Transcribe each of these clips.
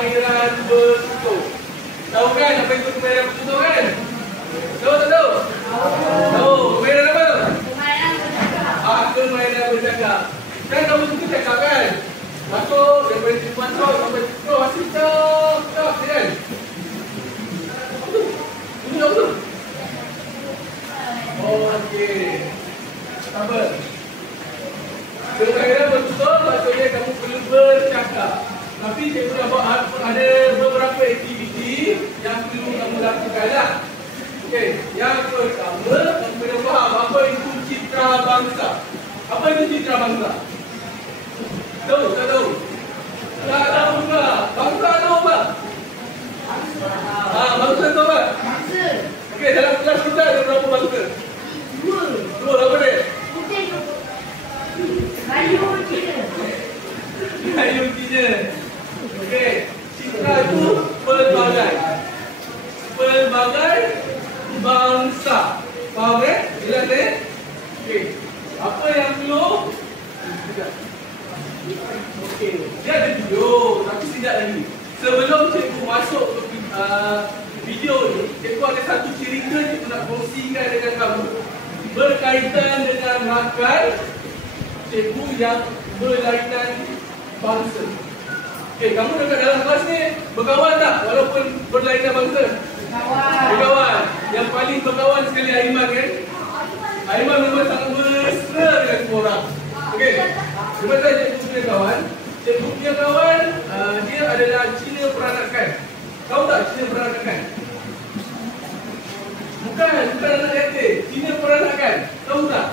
kelahiran bertutur. Tahu kan apa itu kelahiran bertutur kan? Tahu tak tahu? Tahu. Kelahiran apa tu? Kelahiran bercakap. Kan kamu suka cakap kan? Masuk daripada situ masuk sampai situ masih cakap kan? Ini apa tu? Okey. Sabar. Kelahiran bertutur maksudnya kamu perlu bercakap. Tapi cikgu dah buat ada beberapa aktiviti yang perlu kamu lakukan lah. Okey, yang pertama kamu kena faham apa itu citra bangsa. Apa itu citra bangsa? Tahu? Tak tahu? Tak tahu juga. Bangsa tu apa? Bangsa tu apa? Bangsa. Okey, dalam kelas kita ada berapa bangsa? Dua. Apa dia? Melayu Cina. Melayu Cina. Okey, citra itu pelbagai bangsa. Faham jelas Okey. Apa yang perlu? Okey, dia ada video tapi tidak lagi. Sebelum cikgu masuk ke video ni, cikgu ada satu cerita cikgu nak kongsikan dengan kamu berkaitan dengan rakan cikgu yang berlainan bangsa. Okey, kamu dekat dalam kelas ni berkawan tak walaupun berlainan bangsa? Berkawan. Yang paling berkawan sekali Aiman kan? Aiman memang sangat mesra dengan semua orang. Okey. Sebentar cikgu punya kawan. Cikgu punya kawan dia adalah Cina peranakan. Tahu tak Cina peranakan? Bukan anak yatim. Cina peranakan. Tahu tak?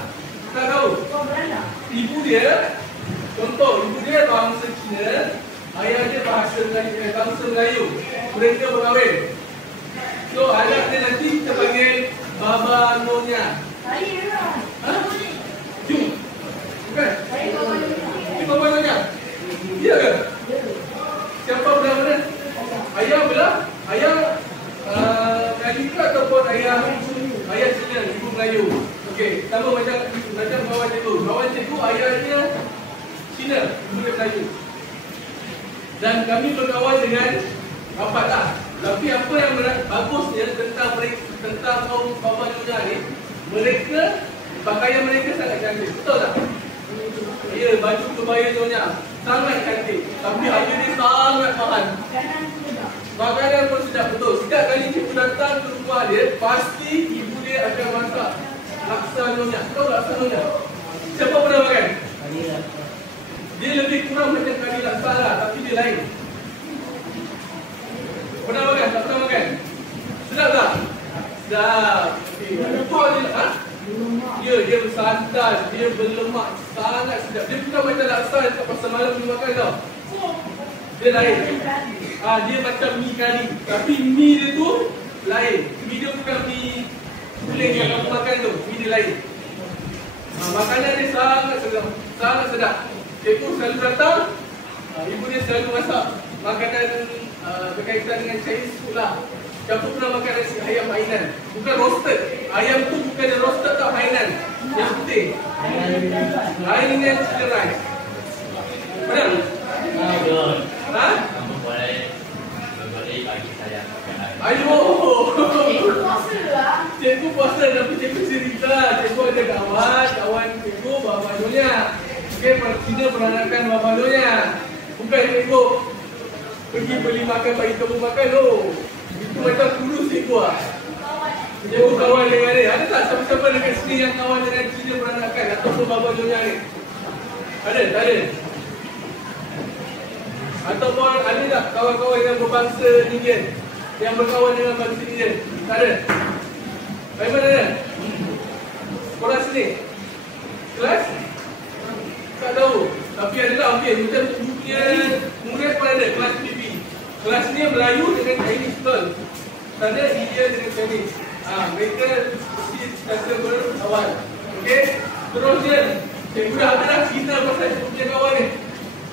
Tak tahu. Ibu dia, contoh ibu dia bangsa Cina, ayah dia bangsa Melayu. Mereka berkahwin. So anak dia nanti kita panggil Baba Nyonya. Saya lah. Jum. Bukan? Ini Baba Nyonya. Iya ke? Siapa belah mana? Ayah belah? Ayah Melayu ke ataupun ayah Cina, ibu Melayu? Okey, sama macam kawan cikgu. Kawan cikgu ayahnya Cina, ibu dia Melayu. Dan kami berkawan dengan rapat lah. Tapi apa yang bagusnya tentang kaum Baba Nyonya ni, mereka pakaian mereka sangat cantik. Betul tak? Ya, baju kebaya Nyonya sangat cantik. Tapi harga dia sangat mahal. Makanan pun sedap, betul. Setiap kali cikgu datang ke rumah dia, pasti ibu dia akan masak laksa Nyonya. Tahu laksa Nyonya? Siapa pernah makan? Dia lebih kurang macam kari laksa lah, tapi dia lain. Pernah makan? Tak pernah makan? Sedap tak? Sedap. Betul dia ha? Ya, dia bersantan, dia berlemak, sangat sedap. Dia bukan macam laksa yang kat pasar malam dia makan tau. Dia lain. Dia macam mi kari. Tapi mi dia tu lain. Mi dia bukan mi kuning yang kamu makan tu. Mi dia lain. Makanan dia sangat sedap. Sangat sedap. Cikgu selalu datang, ibu dia selalu masak makanan berkaitan dengan Chinese food lah. Siapa pernah makan nasi ayam hainan? Bukan roasted. Ayam tu bukan roasted tau, hainan. Yang putih. Hainan chicken rice. Pernah? Ha? Kamu boleh bagi saya makanan. Ayo. Cikgu puasa lah. Cikgu puasa tapi cikgu cerita. Cikgu ada kawan cikgu Baba Nyonya. Okey, Cina peranakan Baba Nyonya. Bukan cikgu pergi beli makan bagi kamu makan tu. Itu macam kurus cikgu lah. Cikgu kawan dengan dia. Ada tak siapa-siapa dekat sini yang kawan dengan Cina peranakan ataupun Baba Nyonya ni? Ada? Tak ada? Ataupun ada tak kawan-kawan yang berbangsa Indian yang berkawan dengan bangsa Indian? Tak ada? Aiman ada? Korang sini? Kelas? Tak tahu. Tapi adalah okey. Macam punya murid pun ada kelas PP. Kelas ni Melayu dengan Chinese betul. Tak ada India dengan Chinese. Mereka mesti rasa berkawan. Okey? Terusnya cikgu dah ada dah cerita pasal cikgu punya kawan ni.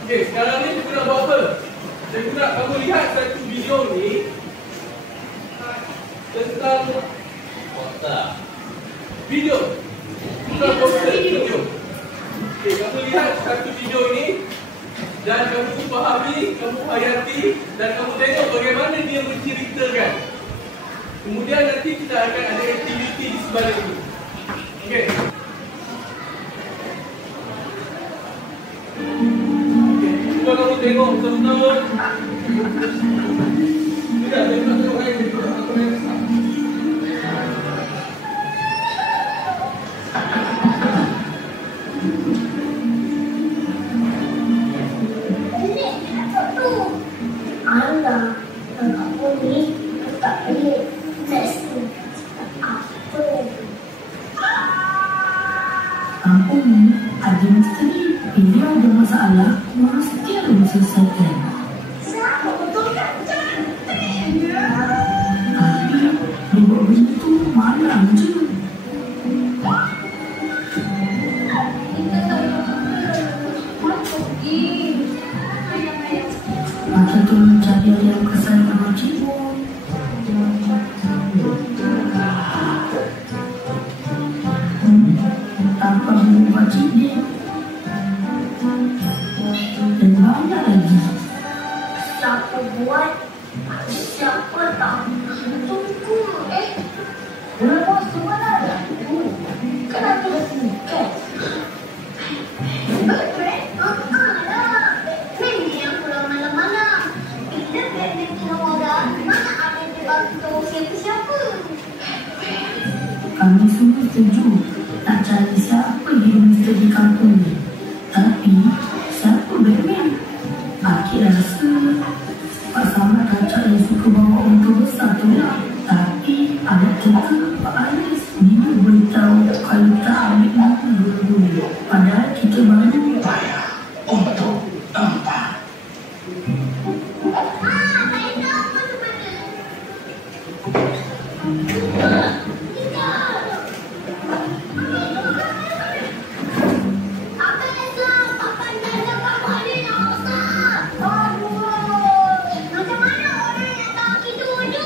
Okey, sekarang ni cikgu nak buat apa? Cikgu nak kamu lihat satu video ni tentang video. Bukan poster, video. Okey, kamu lihat satu video ni dan kamu fahami, kamu hayati dan kamu tengok bagaimana dia menceritakan. Kemudian nanti kita akan ada aktiviti di sebalik itu. Okey. Cuba kamu tengok betul-betul. Tidak, saya nak tengok lain. Aku nak start. Kampung ni ada misteri. Bila ada masalah, mesti ada diselesaikan. Siapa betul kan cantik? Tapi dia buat begitu malam je. Maka tu mencari yang kesan bercibur. Tanpa mengubah cibir. Dan banyak lagi. Siapa buat? Siapa tak? Tunggu. Kenapa semua ada? Kenapa bukan? Betul? Ini yang pulang malam-malam. Bila beg tengah orang, mana ada yang bantu siapa-siapa? Kami semua setuju nak cari siapa yang misteri kampung ni. Tapi siapa Batman? Akid rasa Pak Samad kacak yang suka bawa orang besar tu lah. Tapi anak kita Pak Aris dia beritahu kalau tak ambil nama dulu. Padahal kita baru Payah untuk tempat. Saya tahu mana-mana. Apa rasa papan dada kamu ada yang besar? Bagus. Macam mana orang yang tak gitu je?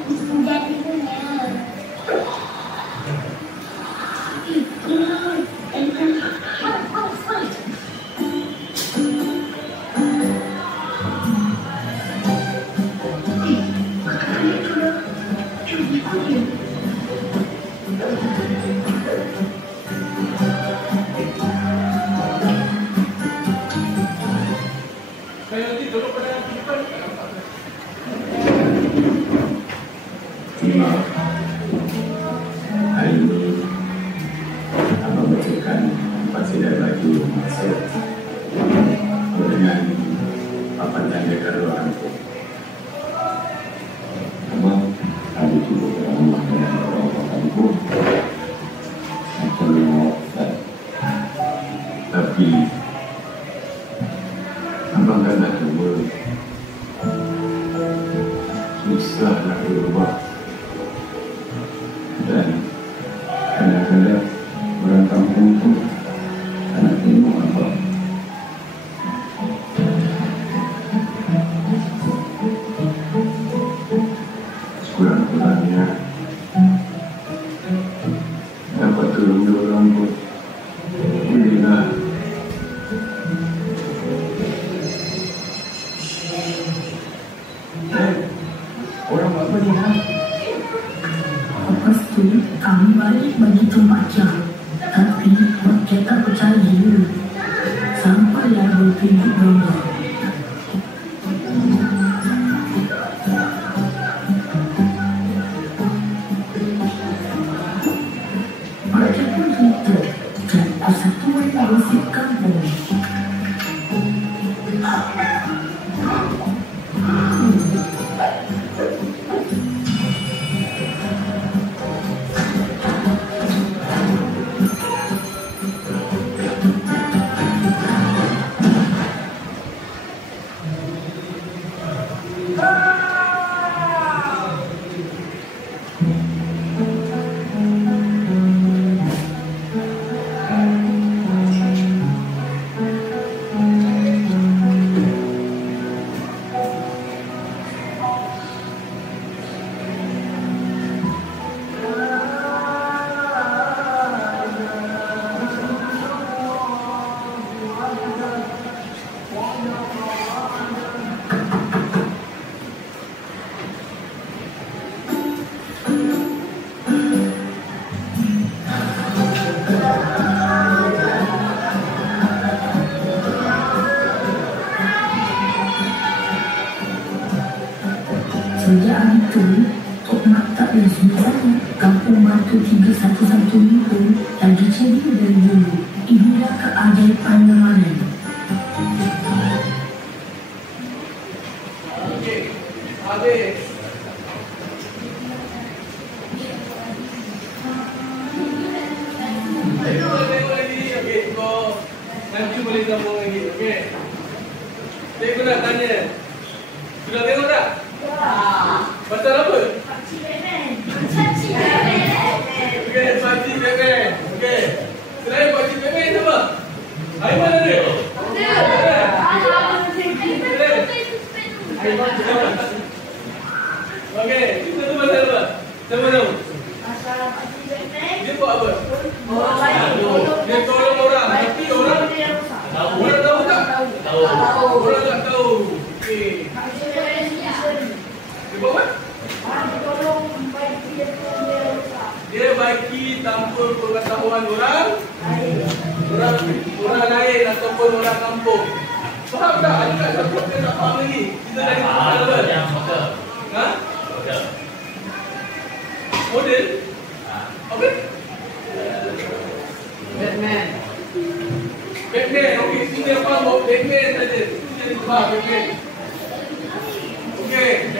Jadi pun jadi punya. Saya nanti tolong pada depan. Terima. Hari ini abang bacakan pasal lagi masa dengan papan tanda karuan. Abang ada cuba beramah dengan orang-orang itu macam yang tapi abang kan nak cuba susah nak berubah. Dan kadang-kadang orang kampung tu tak nak tengok apa. Sekurang-kurangnya dapat tolong dia orang pun boleh lah. Orang buat apa ni lah? lepas tu kami balik bagi tu Makcik. Tapi Makcik tak percaya. Sampailah bertunjuk gambar. Makcik pun cerita dan persatuan gosip kampung. Tok Mak tak ada sebenarnya. Kampung Batu 311 ni pun lagi ceria dari dulu. Inilah keajaiban Ramadan. Okey, habis. Tengok lagi. Okey, tengok. Nanti boleh sambung lagi. Okey. Cikgu nak tanya. Sudah tengok tak? Pasal apa? Caci bebek. Okey, pakcik bebek. Okey. Selain pakcik bebek, apa? Aiman ada? Okey, kita tu pasal apa? Siapa tahu? Dia buat apa? Dia tolong orang. Tapi orang tahu tak? Orang tak tahu. Okey. Dia buat apa? Dia baiki tanpa pengetahuan orang lain ataupun orang kampung. Faham tak? Ada tak siapa yang tak faham lagi? Kita dari pasal apa? Ha? Model? Apa? Batman. Okey, sini dia faham bahawa Batman saja. Itu jadi faham Batman. Okey.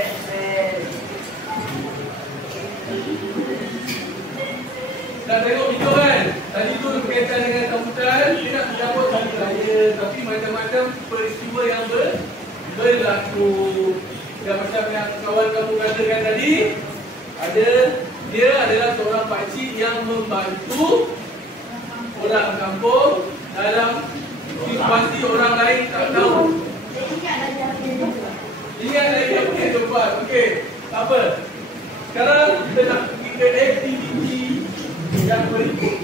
Dah tengok video kan? Tadi tu berkaitan dengan sambutan. Dia nak menyambut hari raya, tapi macam-macam peristiwa yang berlaku. Dan macam yang kawan kamu katakan tadi, dia adalah seorang pakcik yang membantu orang kampung dalam situasi orang lain tak tahu. Ingat lagi apa yang dia buat. Okey, tak apa. Sekarang kita nak pergi ke aktiviti yang berikut.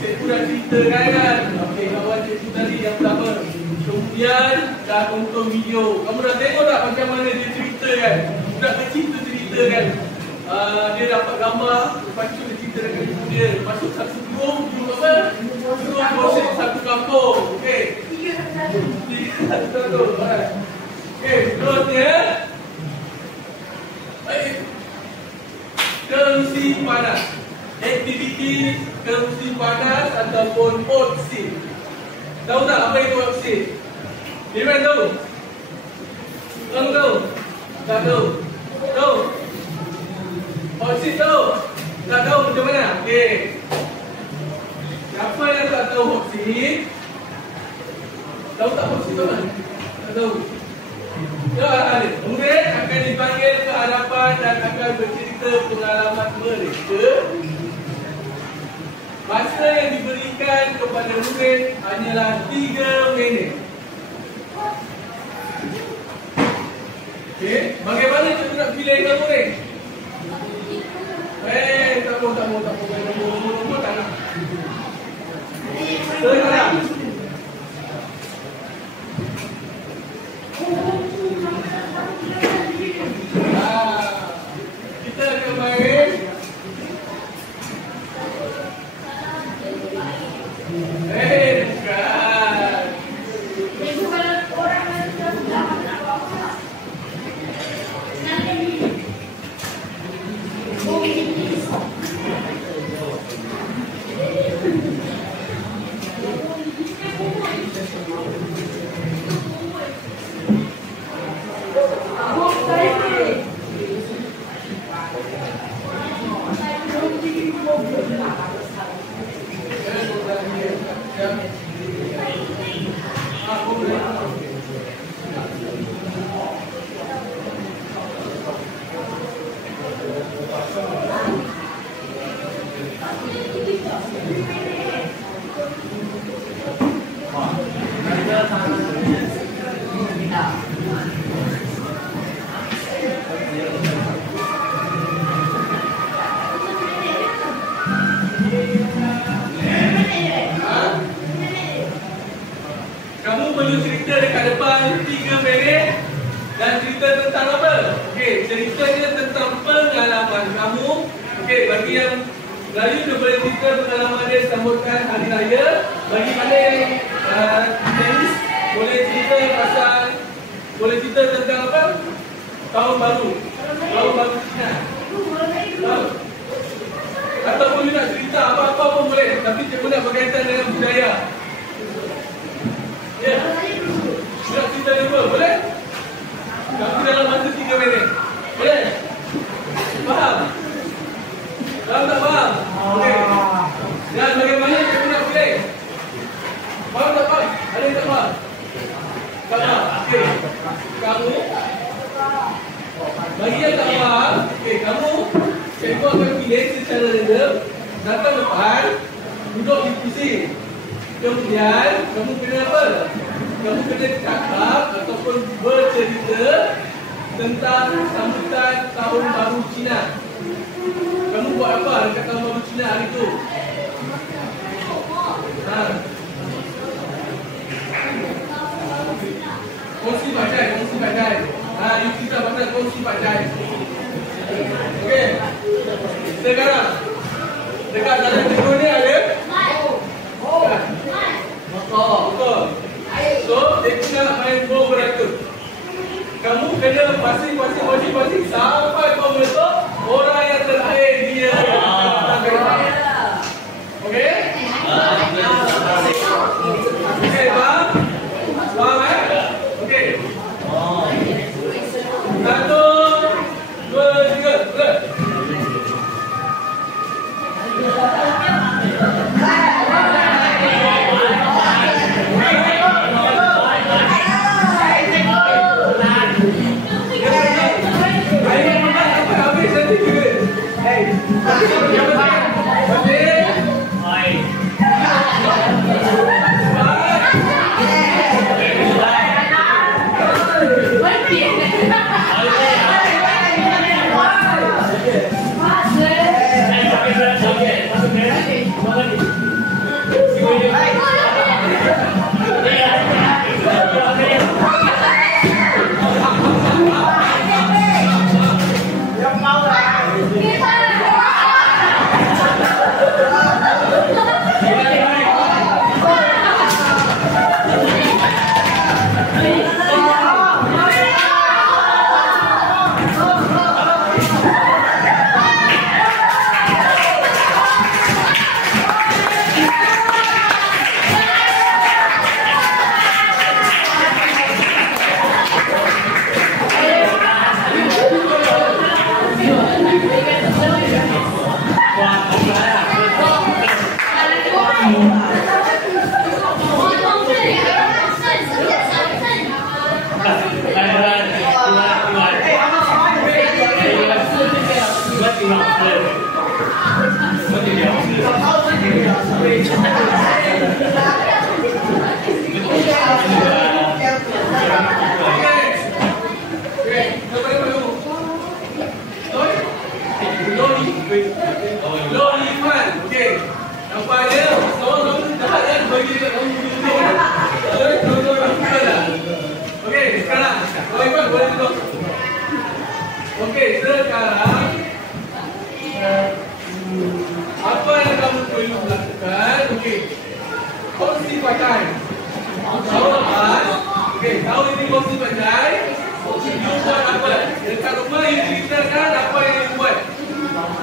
Cikgu dah ceritakan kan. Okey, kawan cikgu tadi yang pertama. Kemudian dah tonton video. Kamu dah tengok tak macam mana dia ceritakan? Budak kecil tu ceritakan. Dia dapat gambar, lepas tu dia cerita dengan ibu dia. Masuk satu grup apa? Grup proses satu kampung. Okey. 3-1. Alright. Okey, seterusnya. Baik. Kerusi panas. Aktiviti kerusi panas ataupun hot seat. Tahu tak apa itu hot seat? Diman tahu? Kamu tahu? Tak tahu? Tahu? Hot seat tahu? Tak tahu macam mana? Okey. Siapa yang tak tahu hot seat? Tahu tak hot seat mana? Tak tahu. Ya, ada. Murid akan dipanggil ke hadapan dan akan bercerita pengalaman mereka. Masa yang diberikan kepada murid hanyalah 3 minit. Okey, bagaimana cikgu nak pilih ke murid? Tak mau. Nombor tak nak. Sekarang. Kita akan main kamu perlu cerita dekat depan 3 minit dan cerita tentang apa? Okey, ceritanya tentang pengalaman kamu. Okey, bagi yang Melayu dia boleh cerita pengalaman dia sambutan hari raya. Bagi mana yang Chinese boleh cerita boleh cerita tentang apa? Tahun baru. Tahun baru Cina. berkaitan dengan budaya. Ya. Nak cerita dulu, boleh? Tapi dalam masa 3 minit. Boleh? Faham? Faham tak faham? Okey. Dan bagaimana kita nak pilih? Faham tak faham? Ada yang tak faham? Tak faham? Okey. Kamu bagi yang tak faham, okey, kamu cikgu akan pilih secara random. Datang depan, duduk di kursi. Kemudian kamu kena apa? Kamu kena cakap ataupun bercerita tentang sambutan Tahun Baru Cina. Kamu buat apa dekat Tahun Baru Cina hari itu? Kongsi badai. You cerita pasal kongsi badai. Okey. Sekarang dekat dalam video ni ada betul. So, dia nak main bom beratur. Kamu kena pasing sampai kau meletup orang yang terakhir dia. Okey? Okey, faham? Faham okey. 1, 2, 3, boleh? Okey, sekarang apa yang kamu perlu lakukan? Okey, kongsi pakai. Tahu apa? Okey, tahu ini kongsi pakai. You buat apa? Dekat rumah you ceritakan apa yang you buat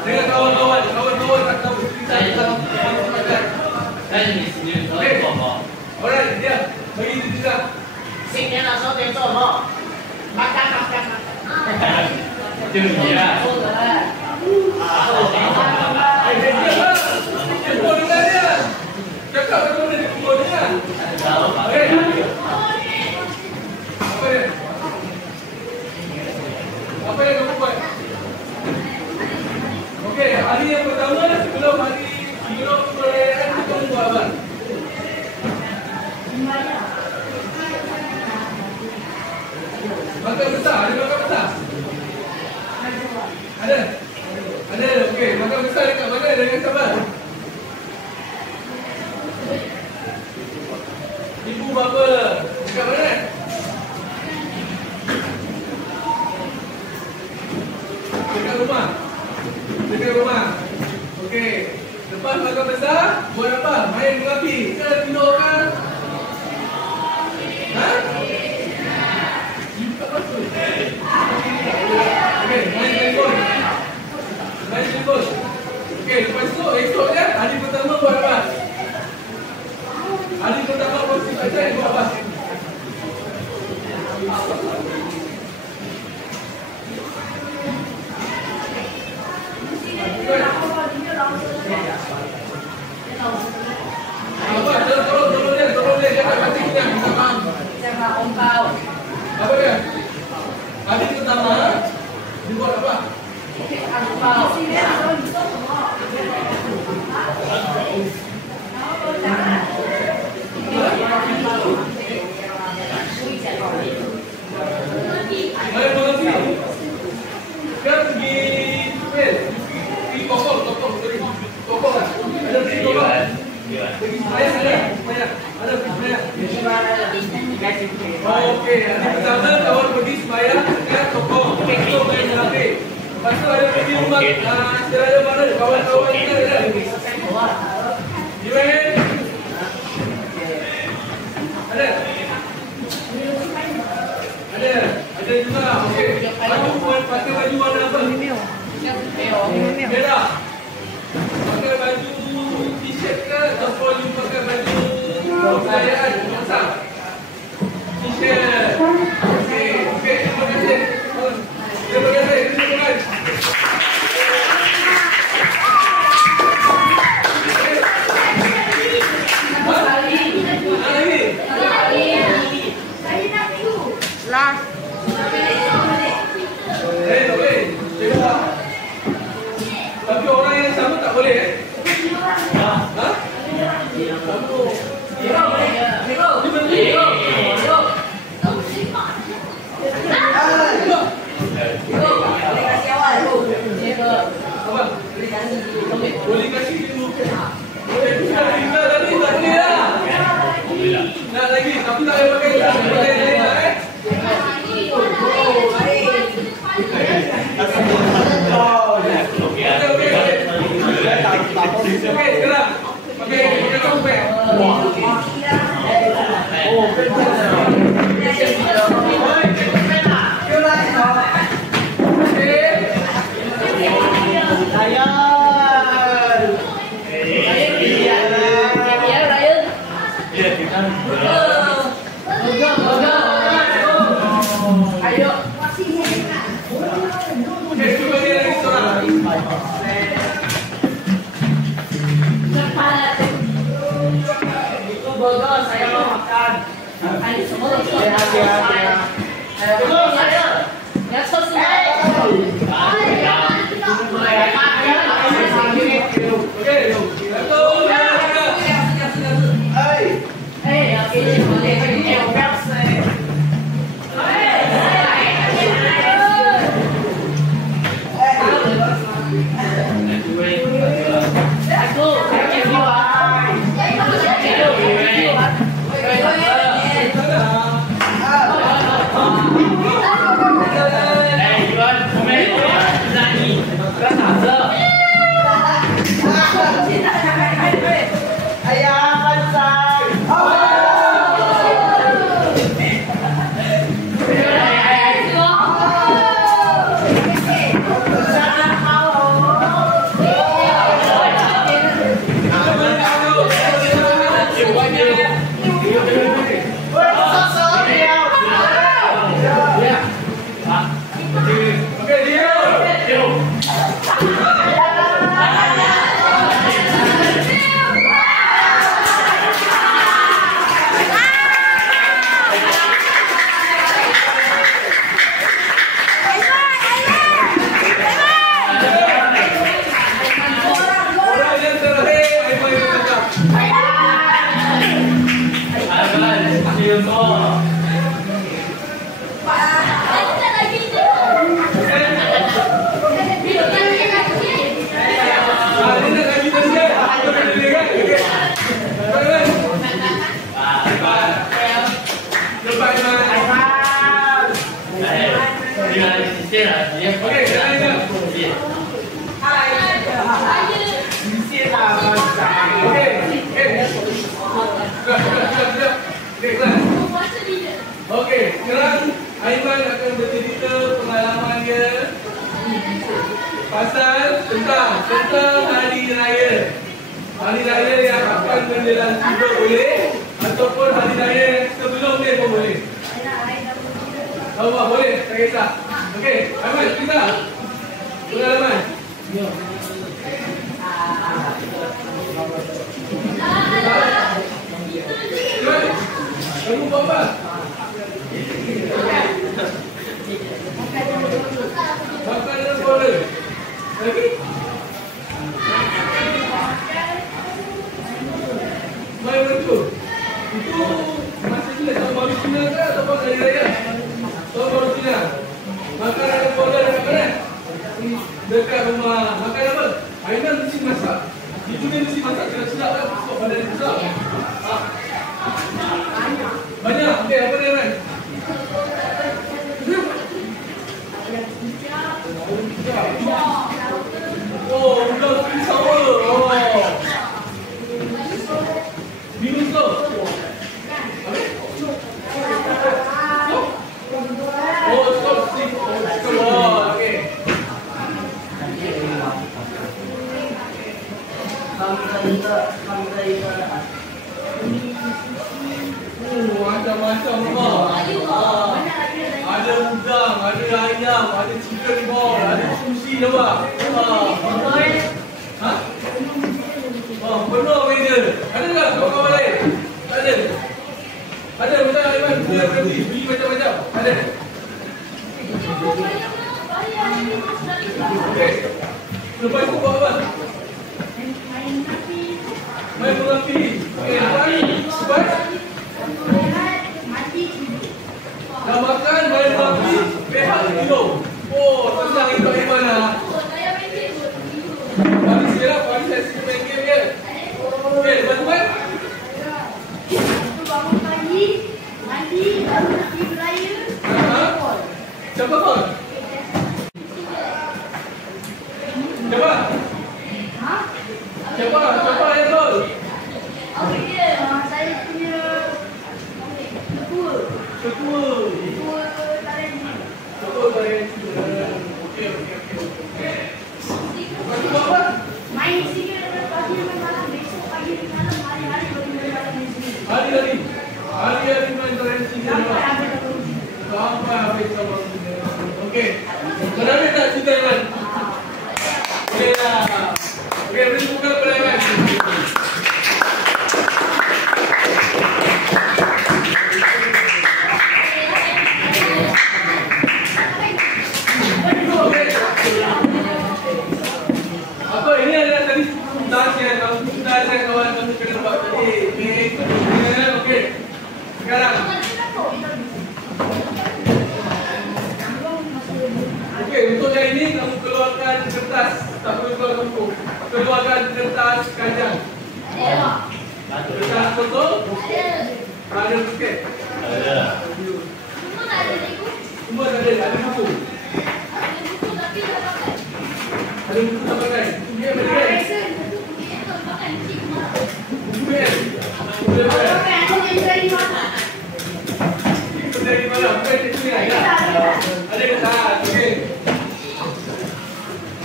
dengan kawan-kawan. Kawan-kawan tak tahu cerita tentang kongsi pakai. Okey, alright, dia bagi cerita. 新年的时候得做什么？马干。就是你啊！ Jemput dengan dia. Cakap betul dia jemput dia. Okey. Apa dia? Apa yang kamu buat? Okey, hari yang pertama sebelum perayaan kita buat apa? Makan besar, ada makan besar? Ada? Ada, okey. Makan besar dekat mana? Dengan siapa? Ibu bapa. Dekat mana? Dekat rumah. Dekat rumah. Okey. Lepas makan besar, buat apa? Main mengapi ke tidur kan? Ha? Okey, main handphone. Main handphone. Okey, lepas tu esoknya hari pertama buat apa? Mana mengerti? Kan pergi pergi tokong, sorry. Tokong lah. Ada pergi tokong. Pergi semayang ada? Semayang. Ada pergi semayang? Okey, hari pertama kawan pergi semayang dekat tokong. Tokong main hati. Lepas tu ada pergi rumah saudara mana? Kawan-kawan kita ada? Yuan? Ada? Ada juga. Okey. Pakai baju warna apa? Merah. Pakai baju t-shirt ke ataupun you pakai baju perayaan masak? T-shirt. Okey, terima kasih. Terima kasih. Terima kasih. Tapi orang yang sama tak boleh Ha? Boleh kasih dulu. Boleh kita tadi tak boleh lah. Nak lagi tapi tak boleh pakai Okey, sekarang pakai topeng. Burger saya mau makan. Ini semua saya. Burger saya. Ya, terus Okey, sekarang Aiman akan bercerita pengalaman dia pasal tentang hari raya. Hari raya yang akan menjelang tiba boleh ataupun hari raya sebelum dia pun boleh. Allah boleh, tak kisah. Okey, Aiman cerita pengalaman. Kamu buat apa? Makan dalam bola. Lagi? Main betul. Itu masa Cina tahun baru Cina ke ataupun hari raya? Tahun baru Cina. Makan ada keluarga dekat mana? Dekat rumah. Makan apa? Aiman mesti masak. Itu dia mesti masak sedap-sedap kan? Sebab pada dia sedap. Banyak. Okey, apa dia Aiman? Oh, udah sweet sour. Oh. Minum tu. Oh, stop stick. Oh, okey. Macam-macam apa? Ada udang, ada ayam, ada chicken ball, ada sushi apa? Ha? Oh, penuh meja. Ada tak kawan-kawan lain? Tak ada. Ada macam Aiman punya berhenti, beli macam-macam. Ada. Okey. Lepas tu buat apa? Main bola api. Okey, lepas dah makan, main bola api, rehat tidur. Oh, senang hidup Aiman lah. Pagi sekarang, pagi saya sikit main game je. Okey, lepas tu kan? Bangun pagi, mandi, lalu nak pergi beraya. Siapa kau? Siapa? Siapa yang gol? Saya punya ketua. Ketua. Ketua talent. Ketua talent. Okey. Lepas tu buat apa? Main sini pagi dan malam, besok pagi dan malam, hari-hari bagi main di sini. Hari-hari main talent sini. Sampai habis tahun sini. Sampai habis tahun sini. Okey. Kenapa tak cerita Aiman? Okey lah. Okey, beri buka kepada Aiman. Apa ini adalah tadi tugas yang kawan kamu kena buat tadi. Okey. Sekarang. Okey, untuk yang ini kamu keluarkan kertas. Tak perlu keluarkan buku. Keluarkan kertas kajang. Kertas foto. Ada sikit. Ada. Semua tak ada. Ada buku. Ada buku tak pakai. Buku yang boleh kan? Buku yang boleh pakai. Dari mana? Bukan di sini ada. Ada kertas. Okey.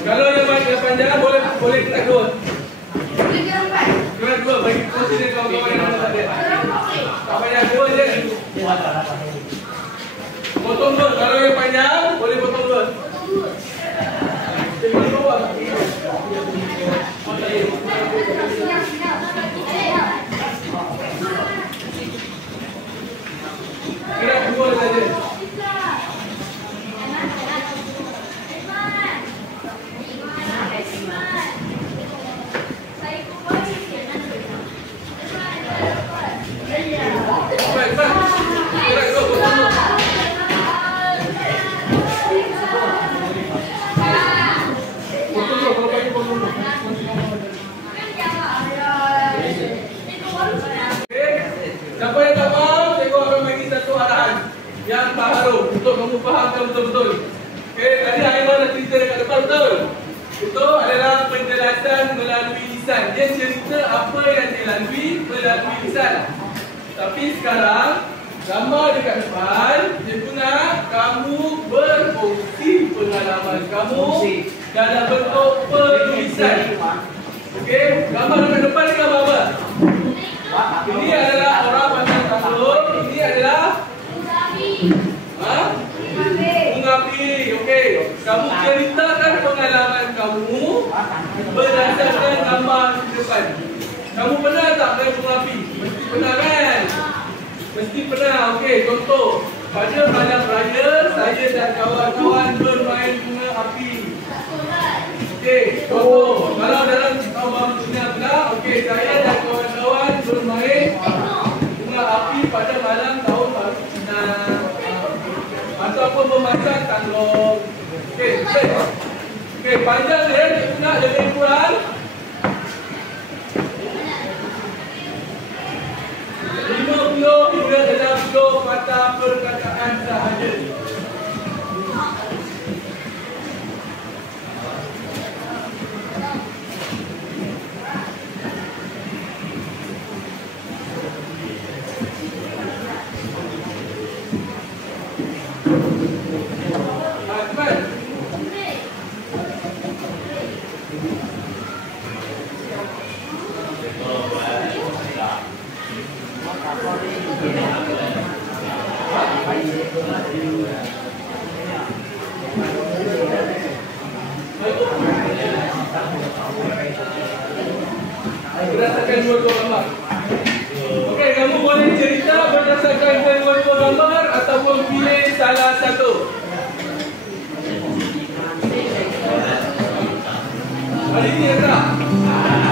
Kalau yang panjang boleh kita dua. Kena dua bagi kursi dia kawan-kawan yang ada tak ada. Tak payah dua je. Potong dua. Kalau yang panjang boleh potong dua. Boleh bawah. Kena dua saja. Siapa yang tak faham, cikgu akan bagi satu arahan yang baru untuk kamu fahamkan betul-betul. Okey, tadi Aiman dah cerita dekat depan betul. Itu adalah penjelasan melalui lisan. Dia cerita apa yang dilalui melalui lisan. Tapi sekarang gambar dekat depan, cikgu nak kamu berkongsi pengalaman kamu dalam bentuk penulisan. Okey, gambar dekat depan ni gambar apa? Ini adalah orang pandang takut. Ini adalah bunga api. Okey, kamu ceritakan pengalaman kamu berdasarkan gambar di depan. Kamu pernah tak main bunga api? Mesti pernah kan? Mesti pernah. Okey, contoh pada malam raya saya dan kawan-kawan bermain bunga api. Okey, contoh. Kalau dalam awam dunia pula, okey, saya dan kawan-kawan bermain bunga api pada malam tahun baru Cina. Ataupun memasak tanggung. Okey, baik. Okey, panjang dia nak lebih kurang 50 hingga 60 kata perkataan sahaja. Berdasarkan dua gambar. Okey, kamu boleh cerita berdasarkan dua gambar ataupun pilih salah satu. Hari ini tak?